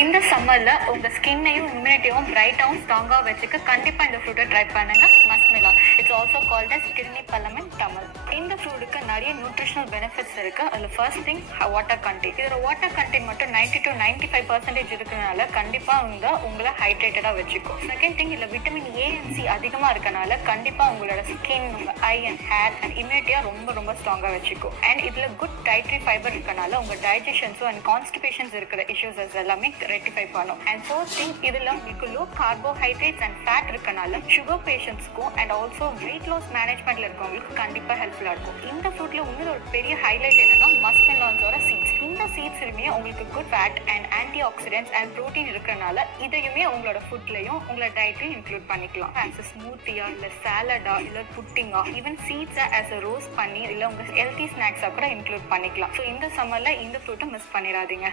இந்த சம்மர்ல உங்க ஸ்கின்னையும் இம்யூனிட்டியும் பிரைட்டாகவும் ஸ்ட்ராங்காக வச்சுக்க கண்டிப்பா இந்த ஃப்ரூட்டை ட்ரை பண்ணுங்க. மஸ்மிலா, இட்ஸ் ஆல்சோ கால்ட் அஸ் கிர்னி பழம் இன் தமிழ். இந்த ஃப்ரூட்டுக்கு நிறைய நியூட்ரிஷனல் பெனிஃபிட்ஸ் இருக்கு. அதுல ஃபர்ஸ்ட் திங் வாட்டர் கண்டென்ட். இதோட வாட்டர் கண்டென்ட் மட்டும் 90 to 95% இருக்கிறதுனால கண்டிப்பா உங்களை ஹைட்ரேட்டடா வச்சுக்கும். செகண்ட் திங், இதுல விட்டமின் ஏ அண்ட் சி அதிகமா இருக்கனால கண்டிப்பா உங்களோட ஸ்கின், உங்க ஐ அண்ட் ஹேர் அண்ட் இம்யூனிட்டியா ரொம்ப ரொம்ப ஸ்ட்ராங்கா வச்சுக்கும். அண்ட் இதுல குட் டயட்ரி ஃபைபர் இருக்கனால உங்க டைஜஷன்ஸும் அண்ட் கான்ஸ்டிபேஷன்ஸ் இருக்கிற இஷ்யூஸ் எல்லாமே ரெக்டிஃபை பண்ணும். அண்ட் ஃபோர்த் திங், இதுல உங்களுக்கு லோ கார்போஹைட்ரேட்ஸ் அண்ட் ஃபேட் இருக்கனால சுகர் பேஷண்ட்ஸ்க்கும் அண்ட் ஆல்சோ வெயிட் லாஸ் மேனேஜ்மெண்ட்ல இருக்கவங்களுக்கு கண்டிப்பா ஹெல்ப்ஃபுல்லா இருக்கும். இந்த ஃப்ரூட்ல இன்னொரு ஒரு பெரிய ஹைலைட் என்னன்னா மஸ்மெலான்ஸோட சீட்ஸ். இந்த சீட்ஸ்லுமே உங்களுக்கு good fat and antioxidants and protein இருக்கனால இதையுமே உங்களோட ஃபுட்லயும் உங்களோட டயட்லயும் இன்க்ளூட் பண்ணிக்கலாம். ஆஸ் ஸ்மூத்தியா இல்ல சாலடா இல்ல புட்டிங்கா, ஈவன் சீட்ஸை ஆஸ் ரோஸ்ட் பண்ணி இல்ல உங்க ஹெல்த்தி ஸ்நாக்ஸா கூட இன்க்ளூட் பண்ணிக்கலாம். ஸோ இந்த சம்மர்ல இந்த ஃப்ரூட்டை மிஸ் பண்ணிடாதீங்க.